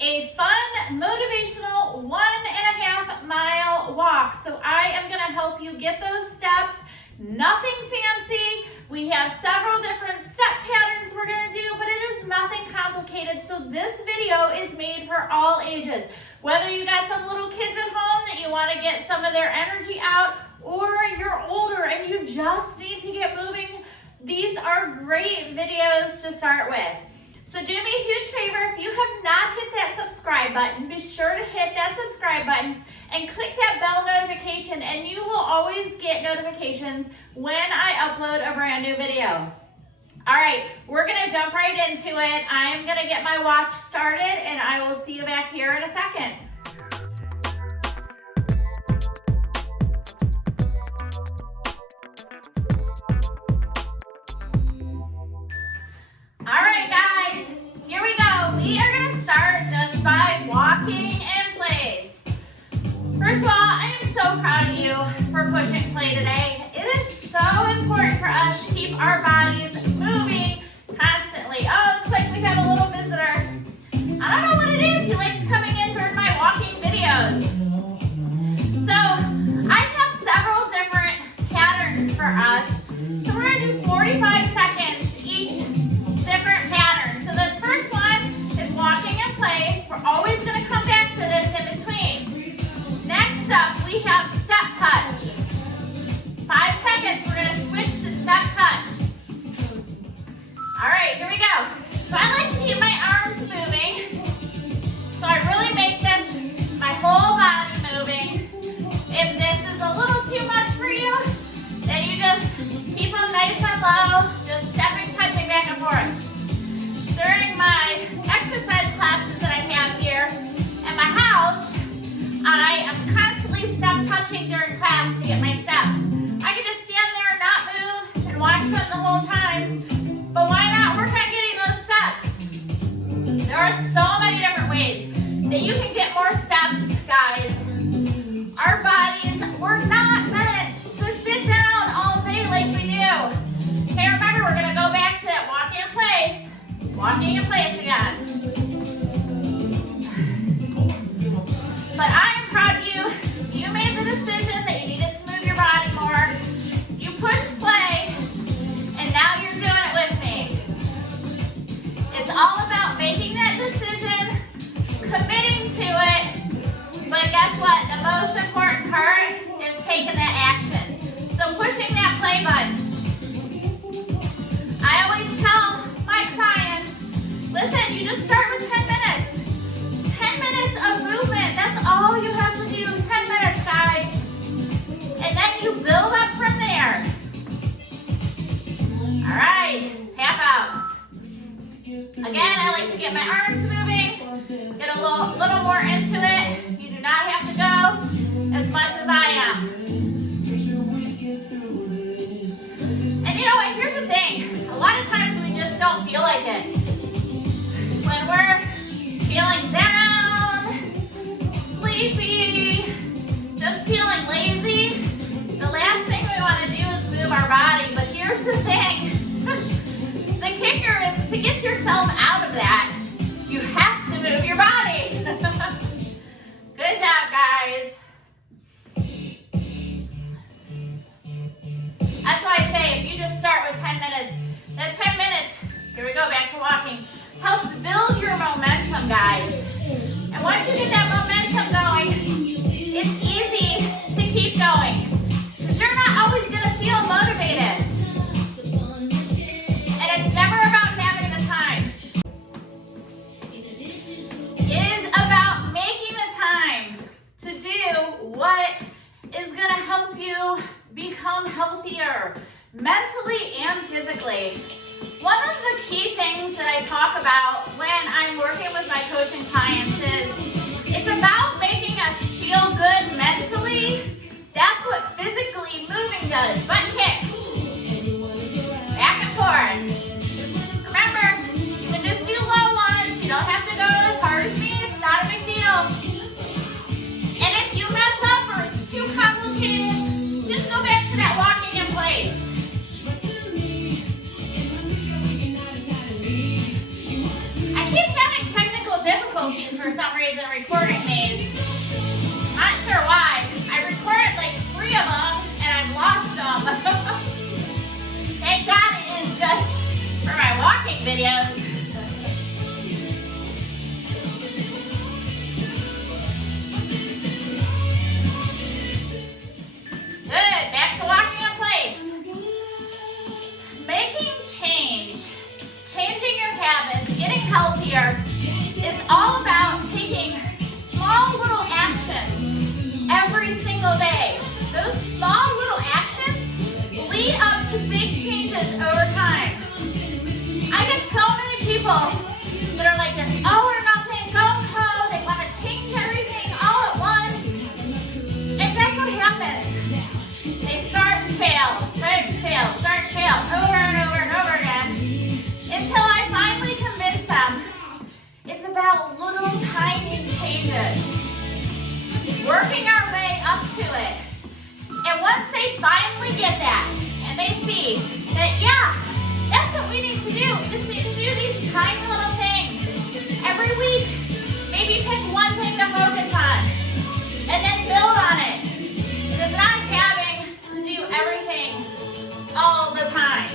a fun, motivational 1.5 mile walk. So I am gonna help you get those steps. Nothing fancy. We have several different step patterns we're gonna do, but it is nothing complicated. So this video is made for all ages. Whether you got some little kids at home that you wanna get some of their energy out, or you're older and you just need to get moving, these are great videos to start with. So do me a huge favor, if you have not hit that subscribe button, be sure to hit that subscribe button and click that bell notification, and you will always get notifications when I upload a brand new video. All right, we're gonna jump right into it. I am gonna get my watch started and I will see you back here in a second. All right, guys, here we go. We are gonna start just by walking in place. First of all, I am so proud of you for pushing play today. It is so important for us to keep our bodies moving constantly. Oh, looks like we have a little visitor. I don't know what it is. He likes coming in during my walking videos. So I have several different patterns for us. So we're gonna do 45 seconds each different pattern. So this first one is walking in place. We're always going to come back to this in between. Next up, we have step touch. 5 seconds, we're going to switch to step touch. All right, here we go. So I like to keep my arms moving. So I really make this my whole body moving. If this is a little too much for you, then you just keep them nice and low, just stepping, touching back and forth. During my exercise classes that I have here at my house, I am constantly step touching during class to get my steps. I can just stand there and not move and watch them the whole time, but why not work on getting those steps? There are so many different ways that you can get more steps, guys. Our bodies were not meant to sit down all day like we do. Okay, remember, we're gonna go back to that walking in place. Walking in place again. But I am proud of you. You made the decision that you needed to move your body more. You pushed play, and now you're doing it with me. It's all about making that decision, committing to it, but guess what? The most important part is taking that action. So pushing that play button. I always tell my clients, listen, you just start with 10 minutes. 10 minutes of movement, that's all you have to do, 10 minutes, guys. And then you build up from there. All right, tap out. Again, I like to get my arms moving, get a little more into it. You do not have to go as much as I am. And you know what, here's the thing. A lot of times we just don't feel like it. When we're feeling down, sleepy, just feeling lazy, the last thing we want to do is move our body. But here's the thing. The kicker is to get yourself out of that, you have to move your body. Good job, guys. That's why I say if you just start with 10 minutes, that 10 minutes, here we go, back to walking, helps build your momentum, guys. And once you get that momentum going, it's easy to keep going. Because you're not always going to feel motivated. And it's never about having the time. It is about making the time to do what is going to help you become healthier, mentally and physically. One of the key things that I talk about when I'm working with my coaching clients is it's about making us feel good mentally. That's what physically moving does. Butt kicks. Back and forth. Remember, you can just do low ones. You don't have to go as hard as me. It's not a big deal. And if you mess up or it's too complicated, just go back to that walking in place. I keep having technical difficulties for some reason recording these. Not sure why. I recorded like 3 of them and I've lost them. Thank God it is just for my walking videos. Good, back to walking in place. Making change, changing your habits, getting healthier is all about taking small little actions every single day. Those small little actions lead up to big changes over time. I get so many people that are like this all or nothing, go. They want to change everything all at once. And that's what happens. They start and fail, over and over and over again, until I finally convince them it's about little tiny changes, working our way up to it. And once they finally get that, and they see that, yeah, that's what we need to do. We just need to do these tiny little things every week. Maybe pick one thing to focus on, and then build on it. It's not having to do everything all the time.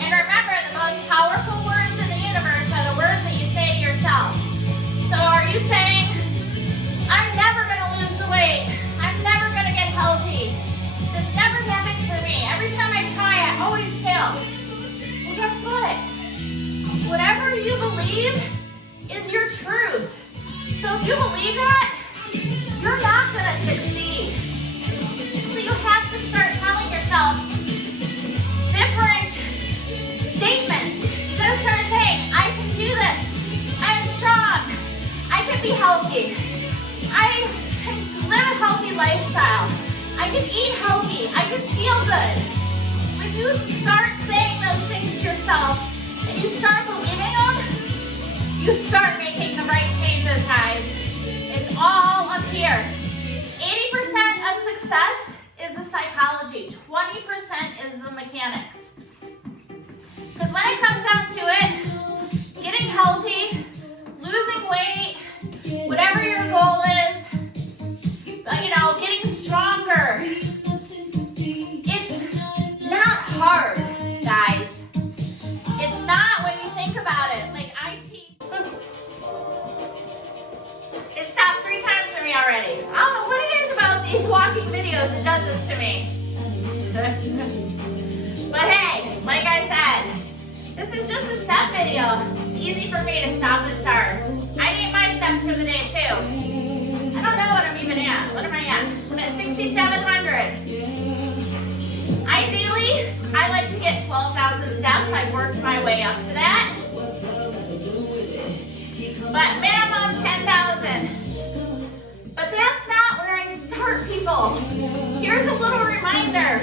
And remember, the most powerful words in the universe are the words that you say to yourself. So are you saying, I'm never going to lose the weight. I'm never going to get healthy. This never happens for me. Every time I try, I always fail. Well, guess what? Whatever you believe is your truth. So if you believe that, you're not going to succeed. So you have to start telling yourself different statements. You got to start saying, I can do this. I'm strong. I can be healthy. I can live a healthy lifestyle. I can eat healthy. I can feel good. When you start saying those things to yourself and you start believing them, you start making the right changes, guys. It's all up here. 80% of success is the psychology. 20% is the mechanics. Because when it comes down to it, getting healthy, losing weight, whatever your goal is, getting stronger, it's not hard, guys. It's not when you think about it. Like I teach. It stopped 3 times for me already. I don't know what it is about these walking videos that does this to me. But hey, like I said, this is just a step video. It's easy for me to stop and start. I need my steps for the day too. I don't know what I'm even at. What am I at? I'm at 6,700. Ideally, I like to get 12,000 steps. I've worked my way up to that. But minimum 10,000. But that's not where I start, people. Here's a little reminder.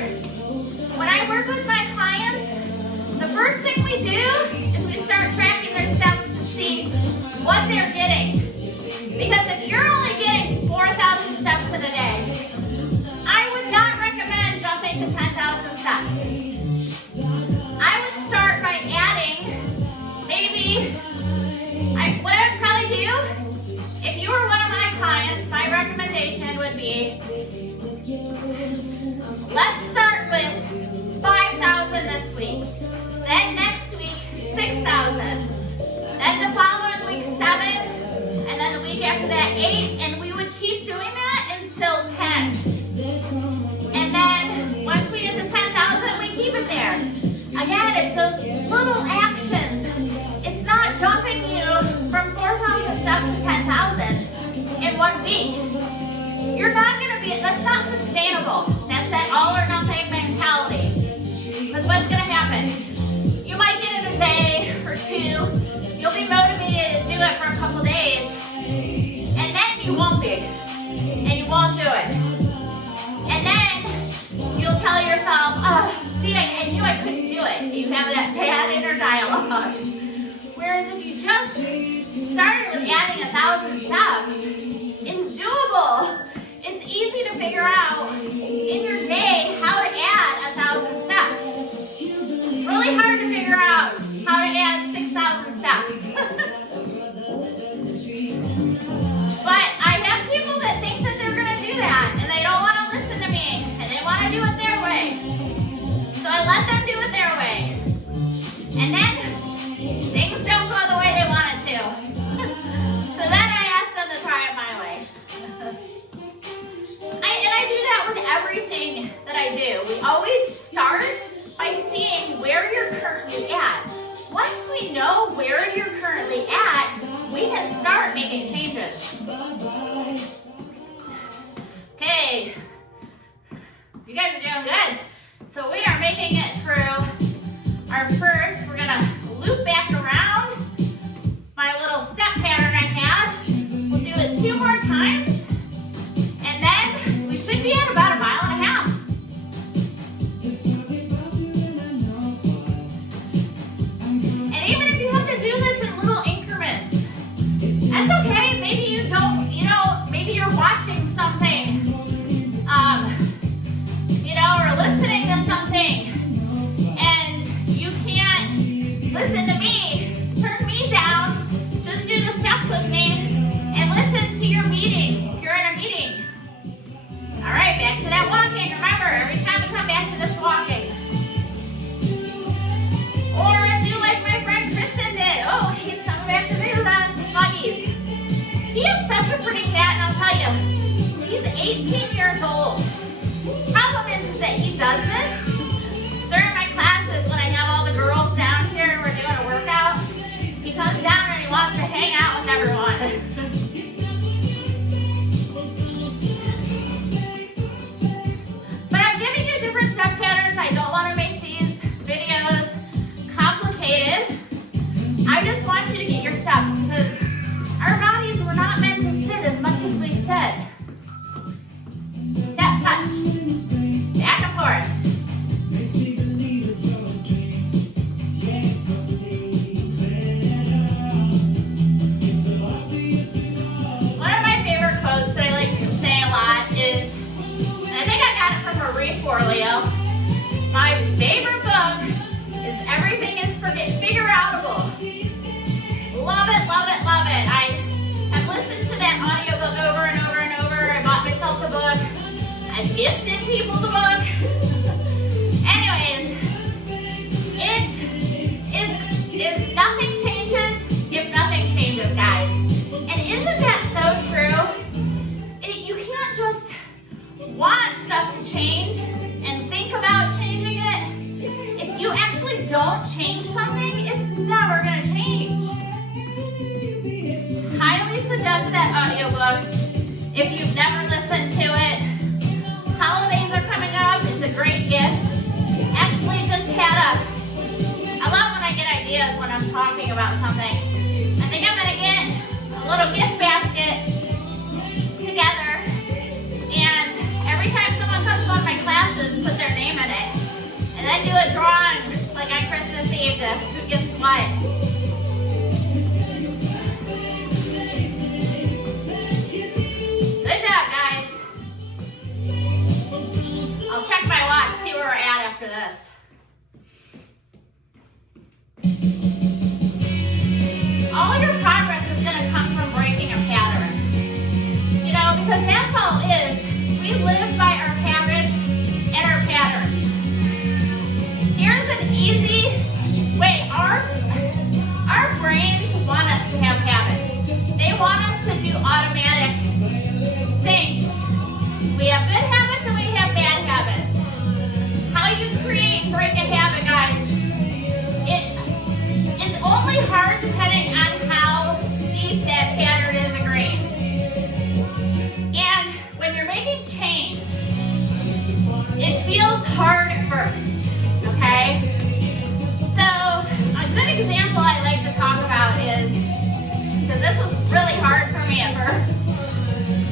When I work with my clients, the first thing we do is we start tracking their steps to see what they're getting. Because if you're only getting 4,000 steps in a day, I would not recommend jumping to 10,000 steps. I would start by adding what I would probably do, if you were one of my clients, my recommendation would be, let's start with 5,000 this week. Then next week, 6,000. Then the following week, 7. And then the week after that, 8. And we would keep doing that until 10. And then once we get to 10,000, we keep it there. Again, it's those little actions. It's not jumping you from 4,000 steps to 10,000 in 1 week. You're not going to be, that's not sustainable. That's that all or nothing mentality. Because what's going to happen? You might get it a day or 2. You'll be motivated to do it for a couple days. And then you won't be. And you won't do it. And then you'll tell yourself, see, I knew I couldn't do it. You have that bad inner dialogue. Whereas if you just started with adding 1,000 steps, it's doable. It's easy to figure out in your day how to add 1,000 steps. You guys are doing good. So we are making it through our first. We're gonna loop back around my little step pattern I had. We'll do it 2 more times, and then we should be at about 1.5 miles. And even if you have to do this in little increments, that's okay. Maybe you don't, maybe you're watching something, or listening to something, and you can't listen to me, turn me down, just do the steps with me, and listen to your meeting, if you're in a meeting. All right, back to that walking. Remember, every time we come back to this walking. Or do like my friend Kristen did. Oh, he's coming back to do the Smuggies. He has such a pretty cat, and I'll tell you, he's 18 years old. Problem is that he does this during my classes when I have all the girls down here and we're doing a workout. He comes down and he wants to hang out with everyone. But I'm giving you different step patterns. I don't want to make these videos complicated. I just want you to get your steps because our bodies were not meant to sit as much as we sit. Step, touch, back and forth. One of my favorite quotes that I like to say a lot is, and I think I got it from Marie Forleo, my favorite book is Everything is Figure-Outable. Love it, love it, love it. I have listened to that audiobook over and over and over. I bought myself the book. I've gifted people the book. Anyways, it is nothing changes if nothing changes, guys. And isn't that so true? You can't just want stuff to change and think about changing it. If you actually don't change something, it's never going to change. Highly suggest that audiobook if you've never listened to it. Holidays are coming up. It's a great gift. Actually, I love when I get ideas when I'm talking about something. I think I'm going to get a little gift basket together, and every time someone comes to one of my classes, put their name in it, and then do a drawing like on Christmas Eve to who gets what. Good job, guys. I'll check my watch, see where we're at after this. All your progress is going to come from breaking a pattern. Because that's all it is. We live by our habits and our patterns. Here's an easy way. Our brains want us to have habits. They want us to do automatic things. We have good habits and we have bad habits. How you create and break a habit, guys, it's only hard depending on how deep that pattern is ingrained. And when you're making change, it feels hard at first, okay? So a good example I like to talk about is, because this was really hard for me at first,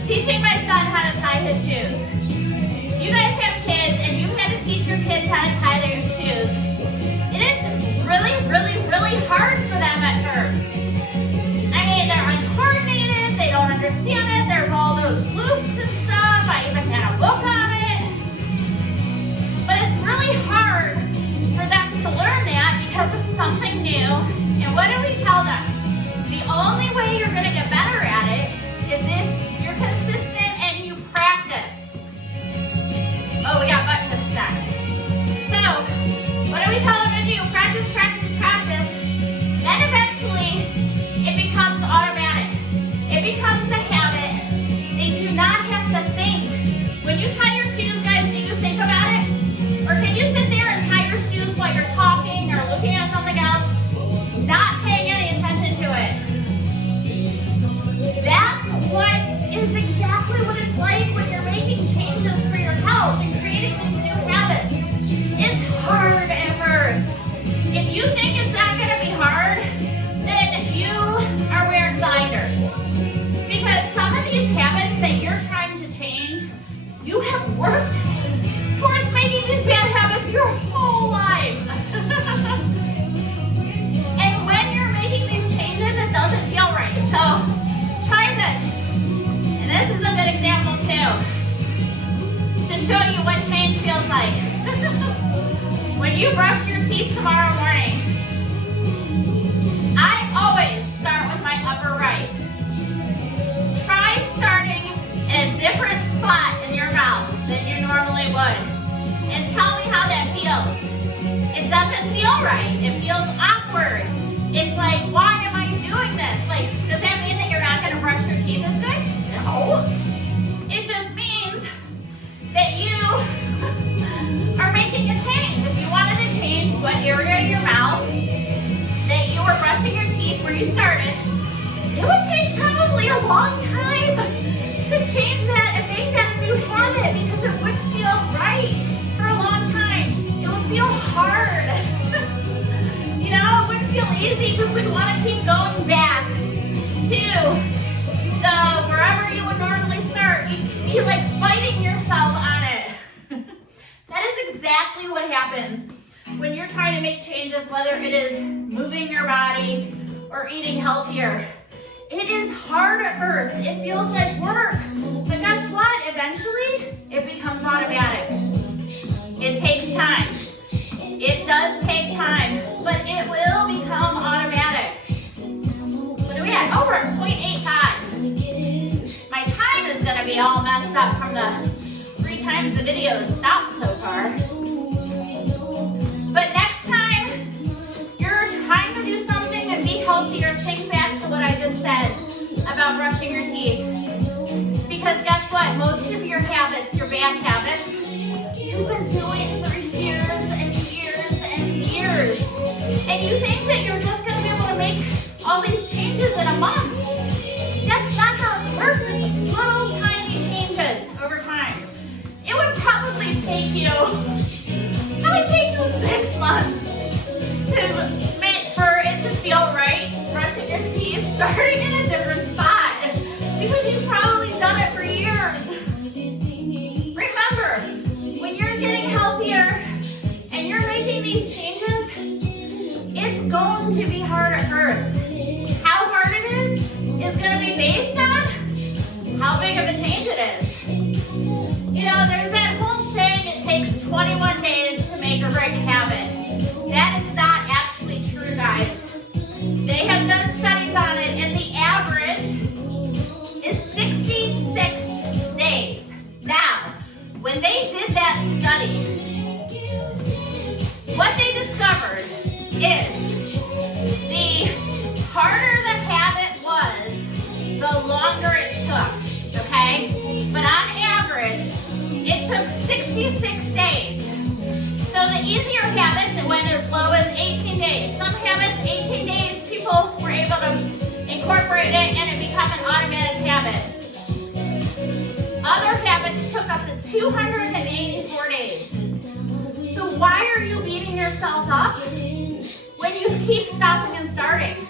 teaching my son how to tie his shoes. You guys have kids and you had to teach your kids how to tie their shoes. It is really, really, really hard for them at first. I mean, they're uncoordinated, they don't understand it, there's all those loops and stuff, I even had a book on it. But it's really hard for them to learn that because it's something new. And what do we tell them? The only way you're going to get better at it is if you're consistent and show you what change feels like. When you brush your teeth tomorrow morning, I always start with my upper right. Try starting in a different spot in your mouth than you normally would. And tell me how that feels. It doesn't feel right. It feels awkward. It's like, why am I doing this? Like, does that mean that you're not going to brush your teeth as good? No. It just means that you are making a change. If you wanted to change what area of your mouth that you were brushing your teeth where you started, it would take probably a long time to change that and make that a new habit because it wouldn't feel right for a long time. It would feel hard. You know, it wouldn't feel easy because we'd want to keep going back to the wherever you would normally start. You'd be like fighting yourself on it. That is exactly what happens when you're trying to make changes, whether it is moving your body or eating healthier. It is hard at first. It feels like work. But guess what? Eventually, it becomes automatic. It takes time. It does take time, but it will become automatic. What are we at? Oh, we're at 0.85. My time is going to be all messed up from the 3 times the video has stopped so far. But next time you're trying to do something and be healthier, think back to what I just said about brushing your teeth. Because guess what? Most of your habits, your bad habits, you've been doing for years and years and years. And you think that you're just going to be able to make all these changes in a month. That's not how it works. It's little tiny changes over time. It would probably take you 6 months for it to feel right, brushing your teeth, starting in a different spot, because you've probably done it for years. Remember, when you're getting healthier and you're making these changes, it's going to be hard at first. How hard it is going to be based on how big of a change it is. You know, there's that whole saying, it takes 21 days to make a great habit. That is not actually true, guys. They have done studies on it, and the average is 66 days. Now, when they did that study, what they discovered is the harder the habit was, the longer it took, okay? But on average, it took 66 days. So the easier habits, it went as low as 18 days. Some habits, 18 days, people were able to incorporate it and it became an automatic habit. Other habits took up to 284 days. So why are you beating yourself up when you keep stopping and starting?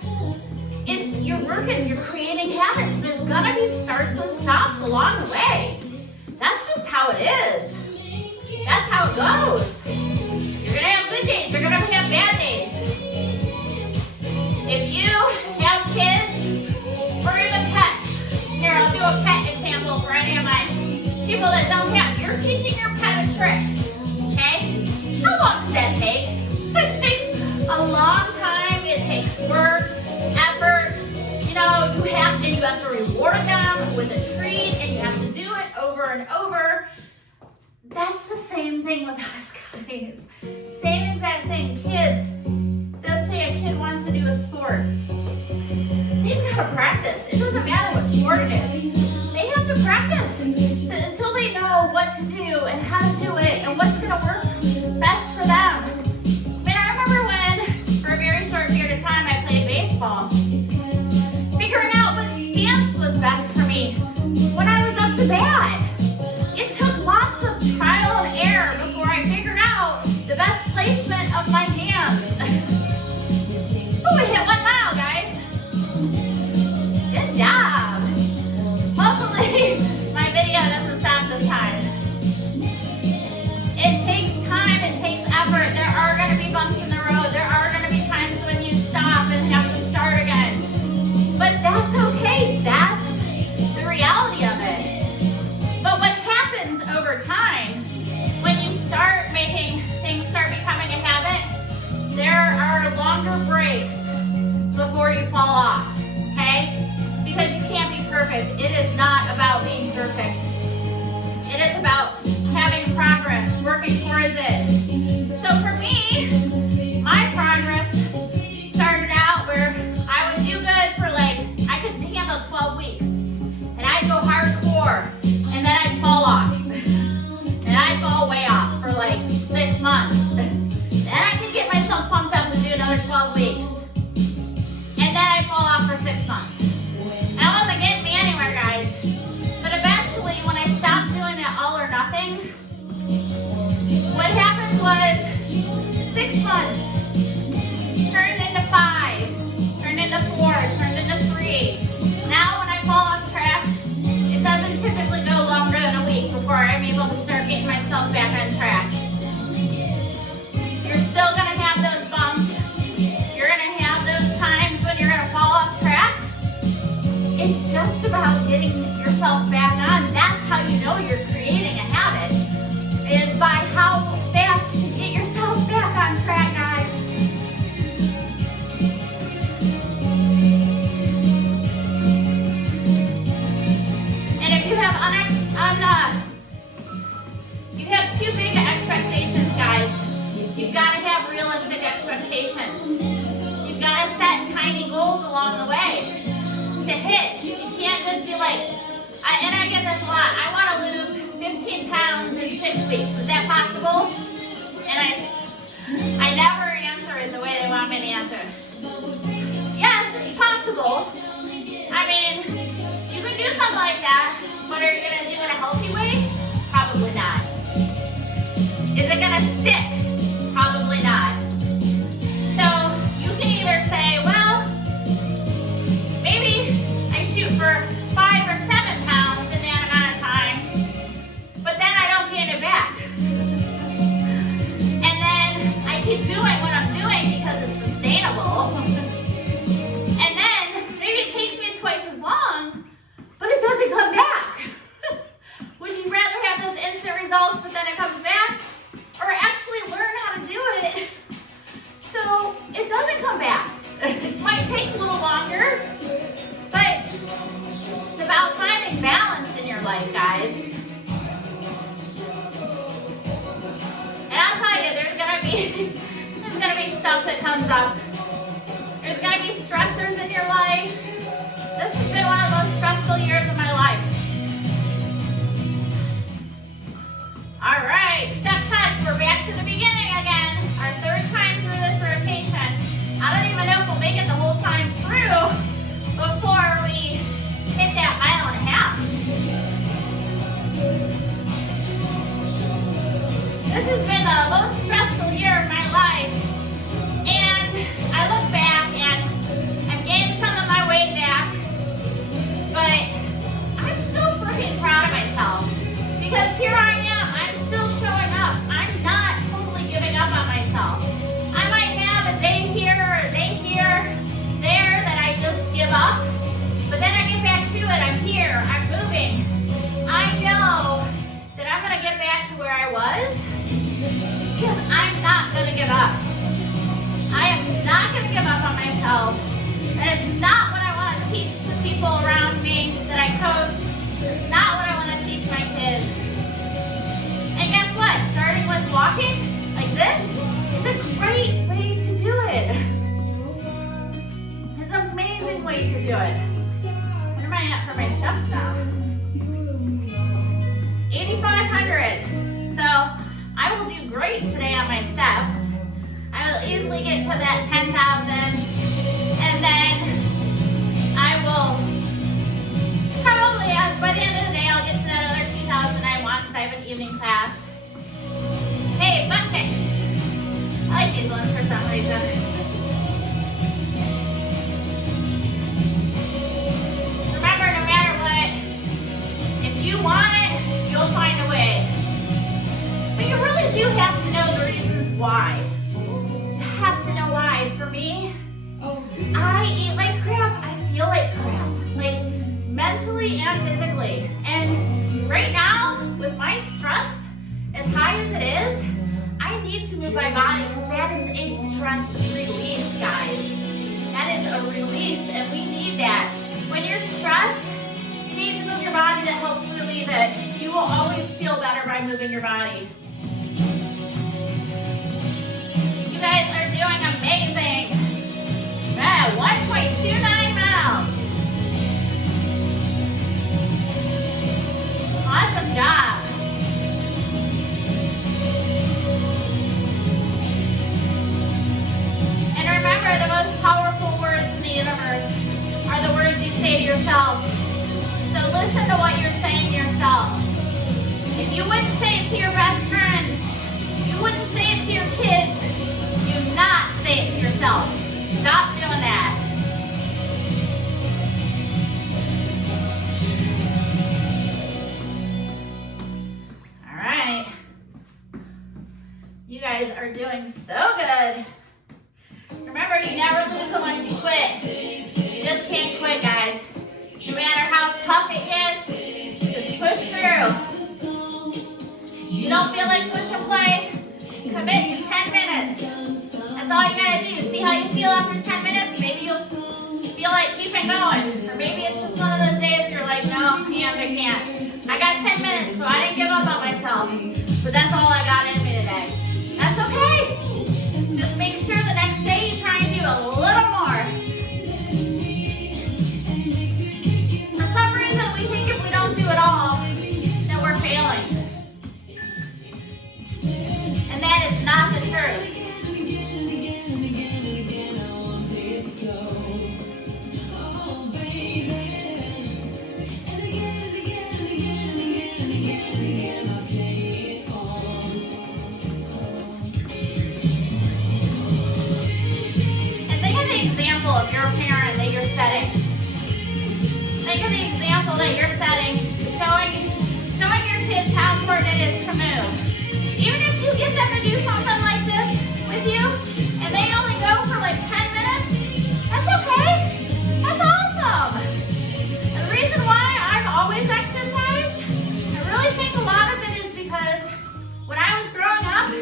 You're working, you're creating habits. There's gonna be starts and stops along the way. That's just how it is. That's how it goes. You're gonna have good days, you're gonna have bad days. If you have kids or even pets, here I'll do a pet example for any of my people that don't have. You're teaching your pet a trick, okay? How long does that take? It takes a long time, it takes work, effort. You know, you have to reward them with a treat, and you have to do it over and over. That's the same thing with us guys. Same exact thing. Kids, let's say a kid wants to do a sport. They've got to practice. It doesn't matter what sport it is. They have to practice until they know what to do and how to do it and what's going to work best for them. I mean, I remember when, for a very short period of time, I played baseball. Figuring out what stance was best for me when I was up to bat. It took lots of trial and error before I figured out the best placement of my hands. Oh, we hit 1 mile, guys. Good job. Hopefully my video doesn't stop this time. It takes 6 weeks. Is that possible? And I never answer it the way they want me to answer. Yes, it's possible. I mean, you can do something like that, but are you going to do it a healthy way? Probably not. Is it going to stick? Probably not. So you can either say, well, maybe I shoot for 5 or 7 pounds in that amount of time, but then I don't gain it back. And then I keep doing what I'm doing because it's sustainable. And then maybe it takes me twice as long, but it doesn't come back. Would you rather have those instant results, but then it comes back? Or actually learn how to do it so it doesn't come back? It might take a little longer, but it's about finding balance in your life, guys. And I'll tell you, there's gonna be stuff that comes up. There's gonna be stressors in your life. This has been one of the most stressful years of my life. All right, step touch. We're back to the beginning again. Our 3rd time through this rotation. I don't even know if we'll make it the whole time through before we hit that 1.5 miles. This has been the most stressful year of my life. And I look back and I've gained some of my weight back, but I'm still freaking proud of myself because here I am, I'm still showing up. I'm not totally giving up on myself. I might have a day here or a day here, there that I just give up, but then I get back to it. I'm here, I'm moving. I know that I'm gonna get back to where I was because I'm not gonna give up. I am not going to give up on myself. That is not what I want to teach the people around me that I coach. It's not what I want to teach my kids. And guess what? Starting with walking like this is a great way to do it. It's an amazing way to do it. Where am I at for my steps now? 8,500. So I will do great today on my steps. I will easily get to that 10,000, and then I will probably, by the end of the day, I'll get to that other 2,000 I want because I have an evening class. Hey, butt kicks. I like these ones for some reason. Remember, no matter what, if you want it, you'll find a way. But you really do have to know the reasons why. Have to know why. For me, I eat like crap. I feel like crap, like mentally and physically. And right now, with my stress as high as it is, I need to move my body because that is a stress release, guys. That is a release, and we need that. When you're stressed, you need to move your body that helps relieve it. You will always feel better by moving your body. You guys are doing amazing. Man, 1.29 miles. Awesome job. And remember, the most powerful words in the universe are the words you say to yourself. So listen to what you're saying to yourself. If you wouldn't say it to your best friend, you wouldn't say it to your kids, do not say it to yourself. Stop doing that. All right. You guys are doing so good. Remember, you never lose unless you quit. You just can't quit, guys. No matter how tough it gets, just push through. You don't feel like push and play? Commit to 10 minutes. That's all you gotta do. See how you feel after 10 minutes? Maybe you'll feel like keeping going. Or maybe it's just one of those days you're like, no, I can't. I got 10 minutes, so I didn't give up on myself. But that's all I got in me today. That's okay. Just make sure the next day you try and do a little more. For some reason, we think if we don't do it all, then we're failing. through. Of your parent that you're setting. Think of the example that you're setting, showing your kids how important it is to move. Even if you get them to do something like this with you, and they only go for like 10 minutes, that's okay. That's awesome. And the reason why I've always exercised, I really think a lot of it is because when I was growing up,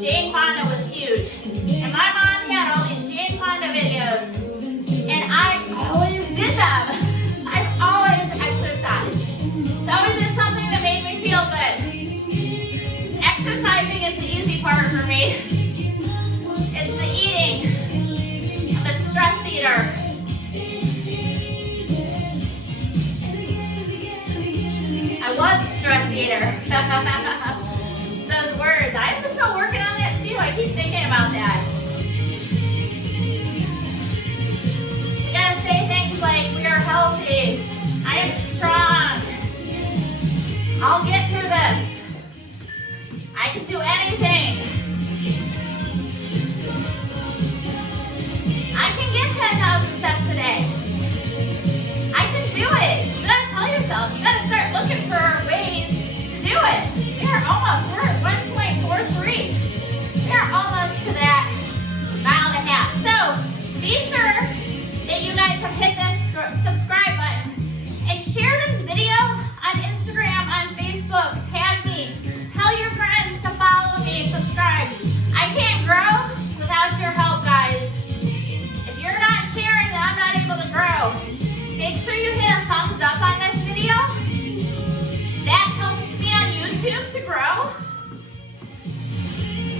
Jane Fonda was huge. And my mom had all these Jane Fonda videos. And I always did them. I've always exercised. It's always been something that made me feel good. Exercising is the easy part for me. It's the eating. I'm a stress eater. I was a stress eater. Those words. I'm still working on that too. I keep thinking about that. Say things like, we are healthy, I am strong, I'll get through this, I can do anything, I can get 10,000 steps a day, I can do it. You gotta tell yourself, you gotta start looking for ways to do it. We're at 1.43, we are almost to that mile and a half. So be sure that you guys have hit this subscribe button and share this video on Instagram, on Facebook, tag me, tell your friends to follow me and subscribe. I can't grow without your help, guys. If you're not sharing, then I'm not able to grow. Make sure you hit a thumbs up on this video. That helps me on YouTube to grow.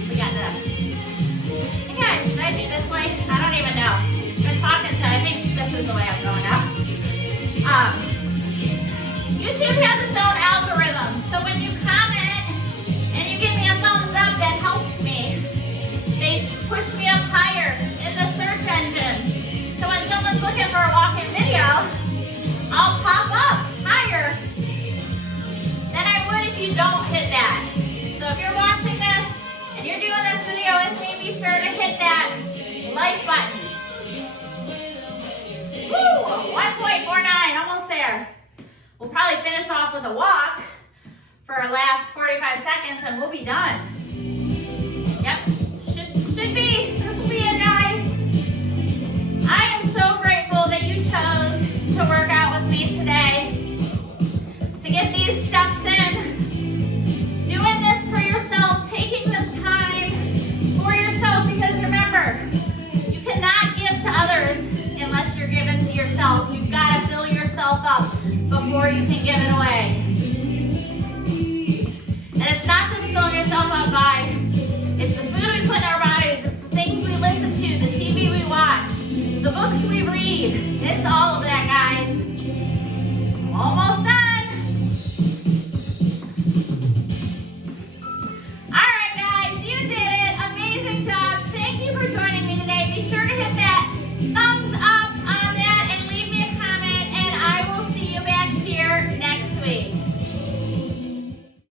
We got the, should I do this way? I don't even know. Talking to, I think this is the way I'm going now. YouTube has its own algorithm, so when you comment and you give me a thumbs up, that helps me. They push me up higher in the search engine. So when someone's looking for a walking video, I'll pop up higher than I would if you don't hit that. So if you're watching this and you're doing this video with me, be sure to hit that like button. Woo! 1.49, almost there. We'll probably finish off with a walk for our last 45 seconds and we'll be done.